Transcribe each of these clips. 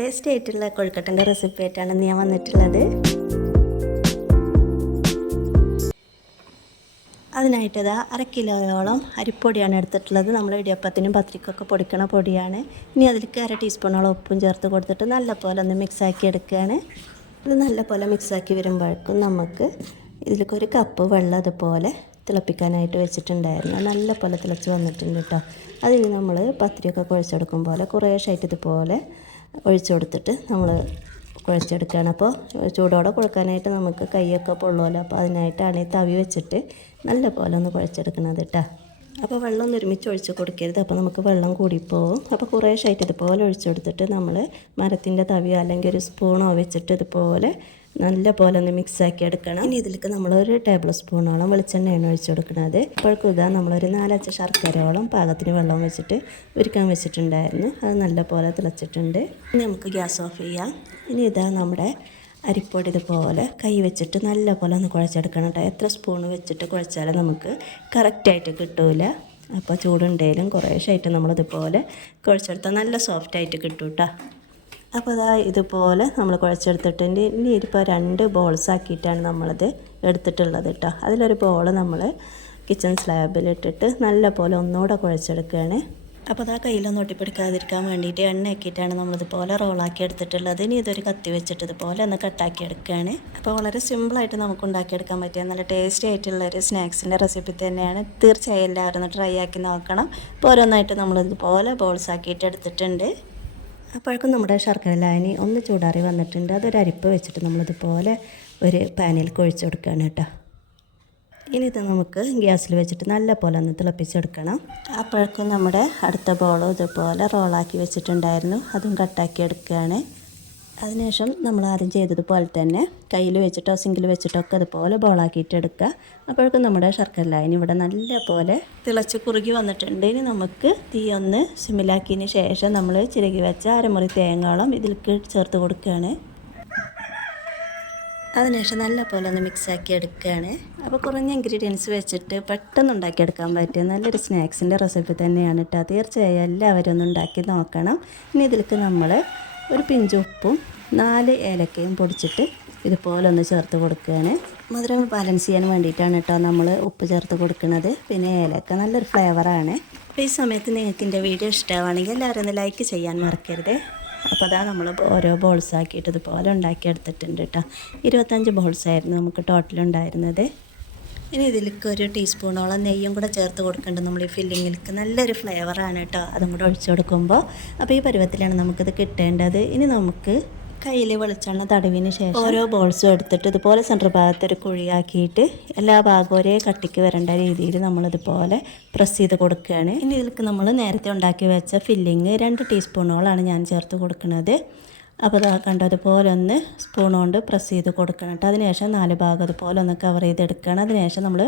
Tasty ആയിട്ടുള്ള കൊഴുക്കട്ടൻ്റെ recipe ആയിട്ടാണ് ഞാൻ വന്നിട്ടുള്ളത്. അതിനായിട്ട് ഇതാ 1/2 കിലോയോളം അരിപ്പൊടിയാണ് എടുത്തിട്ടുള്ളത്. നമ്മൾ ഇടിയപ്പത്തിനും പത്തിരിക്കൊക്കെ പൊടിക്കണ പൊടിയാണ്. ഇനി അതിലേക്ക് 1/2 ടീസ്പൂണോളം ഉപ്പും ചേർത്ത് കൊടുത്തിട്ട് നല്ലപോലെ ഒന്ന് മിക്സാക്കി എടുക്കുകയാണ്. ഇത് നല്ലപോലെ മിക്സാക്കി വരുമ്പോഴേക്കും നമുക്ക് ഇതിലേക്ക് 1 കപ്പ് വെള്ളം അതുപോലെ തിളപ്പിക്കാനായിട്ട് വെച്ചിട്ടുണ്ടായിരുന്നു. നല്ലപോലെ തിളച്ച് വന്നിട്ടുണ്ട് കേട്ടോ. അതിൽ നമ്മൾ പത്തിരിയൊക്കെ കുഴച്ചെടുക്കും പോലെ കുറേശ്ശായിട്ട് ഇതുപോലെ ഒഴിച്ചു കൊടുത്തിട്ട് നമ്മൾ കുഴച്ചെടുക്കുകയാണ്. അപ്പോൾ ചൂടോടെ കുഴക്കാനായിട്ട് നമുക്ക് കൈയൊക്കെ പൊള്ളുമല്ലോ. അപ്പോൾ അതിനായിട്ടാണ് ഈ തവി വെച്ചിട്ട് നല്ല പോലെ ഒന്ന് കുഴച്ചെടുക്കുന്നത് കേട്ടോ. അപ്പോൾ വെള്ളം ഒന്ന് ഒരുമിച്ച് ഒഴിച്ച് കൊടുക്കരുത്, അപ്പോൾ നമുക്ക് വെള്ളം കൂടിപ്പോവും. അപ്പോൾ കുറേശ്ശായിട്ട് ഇതുപോലെ ഒഴിച്ചു കൊടുത്തിട്ട് നമ്മൾ മരത്തിൻ്റെ തവിയോ അല്ലെങ്കിൽ ഒരു സ്പൂണോ വെച്ചിട്ട് ഇതുപോലെ നല്ല പോലെ ഒന്ന് മിക്സാക്കി എടുക്കണം. ഇനി ഇതിലേക്ക് നമ്മളൊരു ടേബിൾ സ്പൂണോളം വെളിച്ചെണ്ണയാണ് ഒഴിച്ചു കൊടുക്കുന്നത്. ഇപ്പോഴേക്കും ഇതാ നമ്മളൊരു 4 ശർക്കരയോളം പാകത്തിന് വെള്ളം വെച്ചിട്ട് ഉരുക്കാൻ വെച്ചിട്ടുണ്ടായിരുന്നു. അത് നല്ല പോലെ തിളച്ചിട്ടുണ്ട്. ഇനി നമുക്ക് ഗ്യാസ് ഓഫ് ചെയ്യാം. ഇനി ഇതാ നമ്മുടെ അരിപ്പൊടി ഇതുപോലെ കൈ വെച്ചിട്ട് നല്ല പോലെ ഒന്ന് കുഴച്ചെടുക്കണം കേട്ടോ. എത്ര സ്പൂൺ വെച്ചിട്ട് കുഴച്ചാലും നമുക്ക് കറക്റ്റായിട്ട് കിട്ടില്ല. അപ്പോൾ ചൂടുണ്ടെങ്കിലും കുറേശ്ശായിട്ട് നമ്മളിതുപോലെ കുഴച്ചെടുത്താൽ നല്ല സോഫ്റ്റായിട്ട് കിട്ടും കേട്ടോ. അപ്പോൾ അതാ ഇതുപോലെ നമ്മൾ കുഴച്ചെടുത്തിട്ടുണ്ട്. ഇനി ഇപ്പോൾ 2 ബോൾസ് ആക്കിയിട്ടാണ് നമ്മളിത് എടുത്തിട്ടുള്ളത് കേട്ടോ. അതിലൊരു ബോൾ നമ്മൾ കിച്ചൺ സ്ലാബിലിട്ടിട്ട് നല്ല പോലെ ഒന്നുകൂടെ കുഴച്ചെടുക്കുകയാണ്. അപ്പോൾ അതാ കയ്യിലൊന്നും ഒട്ടിപ്പിടിക്കാതിരിക്കാൻ വേണ്ടിയിട്ട് എണ്ണയാക്കിയിട്ടാണ് നമ്മളിതുപോലെ റോളാക്കി എടുത്തിട്ടുള്ളത്. ഇനി ഇതൊരു കത്തി വെച്ചിട്ട് ഇതുപോലെ ഒന്ന് കട്ടാക്കി എടുക്കുകയാണ്. അപ്പോൾ വളരെ സിമ്പിളായിട്ട് നമുക്ക് ഉണ്ടാക്കിയെടുക്കാൻ പറ്റിയ നല്ല ടേസ്റ്റി ആയിട്ടുള്ളൊരു സ്നാക്സിൻ്റെ റെസിപ്പി തന്നെയാണ്. തീർച്ചയായും എല്ലാവരും ട്രൈ ആക്കി നോക്കണം. അപ്പോൾ ഓരോന്നായിട്ട് നമ്മളിതുപോലെ ബോൾസ് ആക്കിയിട്ട് എടുത്തിട്ടുണ്ട്. അപ്പോഴേക്കും നമ്മുടെ ശർക്കര ലായനി ഒന്ന് ചൂടാറി വന്നിട്ടുണ്ട്. അതൊരു അരിപ്പ് വെച്ചിട്ട് നമ്മളിതുപോലെ ഒരു പാനിൽ ഒഴിച്ച് കൊടുക്കുകയാണ് കേട്ടോ. ഇനി ഇത് നമുക്ക് ഗ്യാസിൽ വെച്ചിട്ട് നല്ല പോലെ ഒന്ന് തിളപ്പിച്ചെടുക്കണം. അപ്പോഴേക്കും നമ്മുടെ അടുത്ത ബോളും ഇതുപോലെ റോളാക്കി വെച്ചിട്ടുണ്ടായിരുന്നു. അതും കട്ടാക്കി എടുക്കുകയാണ്. അതിനുശേഷം നമ്മൾ ആദ്യം ചെയ്തതുപോലെ തന്നെ കയ്യിൽ വെച്ചിട്ടോ സിങ്കിൽ വെച്ചിട്ടോ ഒക്കെ അതുപോലെ ബോളാക്കിയിട്ട് എടുക്കുക. അപ്പോഴേക്കും നമ്മുടെ ശർക്കര ലായനി ഇവിടെ നല്ല പോലെ തിളച്ച് കുറുകി വന്നിട്ടുണ്ട്. ഇനി നമുക്ക് തീ ഒന്ന് സിമ്മിലാക്കിയതിന് ശേഷം നമ്മൾ ചിരകി വെച്ച അരമുറി തേങ്ങയോളം ഇതിലേക്ക് ചേർത്ത് കൊടുക്കുകയാണ്. അതിനുശേഷം നല്ല പോലെ ഒന്ന് മിക്സാക്കി എടുക്കുകയാണ്. അപ്പോൾ കുറഞ്ഞ ഇൻഗ്രീഡിയൻസ് വെച്ചിട്ട് പെട്ടെന്ന് ഉണ്ടാക്കിയെടുക്കാൻ പറ്റിയ നല്ലൊരു സ്നാക്സിൻ്റെ റെസിപ്പി തന്നെയാണ് കേട്ടോ. തീർച്ചയായും എല്ലാവരും ഒന്ന് ഉണ്ടാക്കി നോക്കണം. ഇനി ഇതിലേക്ക് നമ്മൾ ഒരു പിഞ്ച് ഉപ്പും 4 ഏലക്കയും പൊടിച്ചിട്ട് ഇതുപോലെ ഒന്ന് ചേർത്ത് കൊടുക്കുകയാണ്. മധുരം ബാലൻസ് ചെയ്യാൻ വേണ്ടിയിട്ടാണ് കേട്ടോ നമ്മൾ ഉപ്പ് ചേർത്ത് കൊടുക്കുന്നത്. പിന്നെ ഏലക്ക നല്ലൊരു ഫ്ലേവറാണ്. അപ്പോൾ ഈ സമയത്ത് നിങ്ങൾക്ക് എൻ്റെ വീഡിയോ ഇഷ്ടമാണെങ്കിൽ എല്ലാവരും ഒന്ന് ലൈക്ക് ചെയ്യാൻ മറക്കരുത്. അപ്പോൾ അതാ നമ്മൾ ഓരോ ബോൾസ് ആക്കിയിട്ട് ഇതുപോലെ ഉണ്ടാക്കിയെടുത്തിട്ടുണ്ട് കേട്ടോ. 25 ബോൾസായിരുന്നു നമുക്ക് ടോട്ടലുണ്ടായിരുന്നത്. ഇനി ഇതിലേക്ക് 1 ടീസ്പൂണോളം നെയ്യും കൂടെ ചേർത്ത് കൊടുക്കേണ്ടത് നമ്മൾ ഈ ഫില്ലിങ്ങിലേക്ക് നല്ലൊരു ഫ്ലേവറാണ് കേട്ടോ. അതും കൂടെ ഒഴിച്ചു കൊടുക്കുമ്പോൾ അപ്പോൾ ഈ പരുവത്തിലാണ് നമുക്കിത് കിട്ടേണ്ടത്. ഇനി നമുക്ക് കയ്യിൽ വെളിച്ചെണ്ണ തടവിന് ശേഷം ഓരോ ബോൾസും എടുത്തിട്ട് ഇതുപോലെ സെൻറ്റർ ഭാഗത്തൊരു കുഴിയാക്കിയിട്ട് എല്ലാ ഭാഗവും ഒരേ കട്ടിക്ക് വരേണ്ട രീതിയിൽ നമ്മളിതുപോലെ പ്രസ് ചെയ്ത് കൊടുക്കുകയാണ്. ഇനി ഇതിലേക്ക് നമ്മൾ നേരത്തെ ഉണ്ടാക്കി വെച്ച ഫില്ലിങ് 2 ടീസ്പൂണോളാണ് ഞാൻ ചേർത്ത് കൊടുക്കുന്നത്. അപ്പോൾ അത് കണ്ടതുപോലെ ഒന്ന് സ്പൂൺ കൊണ്ട് പ്രസ് ചെയ്ത് കൊടുക്കണം കേട്ടോ. അതിനുശേഷം 4 ഭാഗം അതുപോലെ ഒന്ന് കവർ ചെയ്തെടുക്കണം. അതിനുശേഷം നമ്മൾ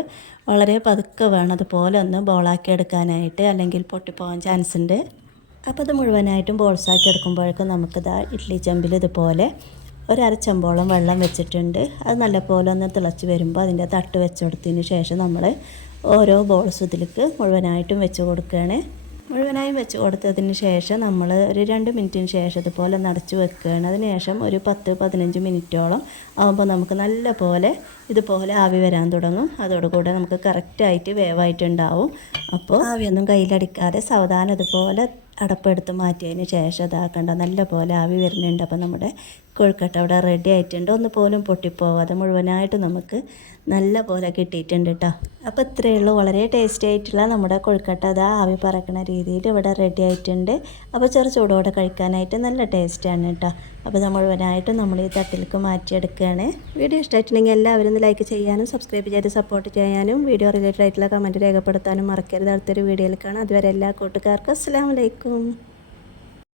വളരെ പതുക്കെ വേണം അതുപോലെ ഒന്ന് ബോളാക്കി എടുക്കാനായിട്ട്, അല്ലെങ്കിൽ പൊട്ടിപ്പോകാൻ ചാൻസ് ഉണ്ട്. അപ്പോൾ അത് മുഴുവനായിട്ടും ബോൾസാക്കി എടുക്കുമ്പോഴേക്കും നമുക്കിതാ ഇഡ്ഡലി ചെമ്പിൽ ഇതുപോലെ 1/2 ചെമ്പോളം വെള്ളം വെച്ചിട്ടുണ്ട്. അത് നല്ലപോലെ ഒന്ന് തിളച്ച് വരുമ്പോൾ അതിൻ്റെ തട്ട് വെച്ച് കൊടുത്തതിന് ശേഷം നമ്മൾ ഓരോ ബോൾസും ഇതിലേക്ക് മുഴുവനായിട്ടും വെച്ച് കൊടുക്കുകയാണ്. മുഴുവനായും വെച്ച് കൊടുത്തതിന് ശേഷം നമ്മൾ ഒരു 2 മിനിറ്റിന് ശേഷം ഇതുപോലെ നടച്ച് വെക്കുകയാണ്. അതിനുശേഷം ഒരു 10-15 മിനിറ്റോളം ആകുമ്പോൾ നമുക്ക് നല്ല പോലെ ഇതുപോലെ ആവി വരാൻ തുടങ്ങും. അതോടുകൂടെ നമുക്ക് കറക്റ്റായിട്ട് വേവായിട്ടുണ്ടാവും. അപ്പോൾ ആവിയൊന്നും കയ്യിലടിക്കാതെ സാവധാനം ഇതുപോലെ അടപ്പെടുത്ത് മാറ്റിയതിന് ശേഷം ഇതാക്കണ്ട നല്ല പോലെ ആവി വരുന്നുണ്ട്. അപ്പോൾ നമ്മുടെ കൊഴുക്കട്ട അവിടെ റെഡി ആയിട്ടുണ്ട്. ഒന്ന് പോലും പൊട്ടിപ്പോവാതെ മുഴുവനായിട്ട് നമുക്ക് നല്ല പോലെ കിട്ടിയിട്ടുണ്ട് കേട്ടോ. അപ്പോൾ ഇത്രയേ ഉള്ളൂ. വളരെ ടേസ്റ്റി ആയിട്ടുള്ള നമ്മുടെ കൊഴുക്കട്ട അതാ ആവി പറക്കുന്ന രീതിയിൽ ഇവിടെ റെഡി ആയിട്ടുണ്ട്. അപ്പോൾ ചൂടോടെ കഴിക്കാനായിട്ട് നല്ല ടേസ്റ്റാണ് കേട്ടോ. അപ്പോൾ നമ്മൾ മുഴുവനായിട്ടും നമ്മൾ ഈ തട്ടിലേക്ക് മാറ്റിയെടുക്കുകയാണ്. വീഡിയോ ഇഷ്ടമായിട്ടുണ്ടെങ്കിൽ എല്ലാവരും ലൈക്ക് ചെയ്യാനും സബ്സ്ക്രൈബ് ചെയ്ത് സപ്പോർട്ട് ചെയ്യാനും വീഡിയോ റിലേറ്റഡ് ആയിട്ടുള്ള കമൻറ്റ് രേഖപ്പെടുത്താനും മറക്കരുത്. അടുത്തൊരു വീഡിയോയിൽ കാണാം. അതുവരെ എല്ലാ കൂട്ടുകാർക്കും അസ്സലാമു അലൈക്കും.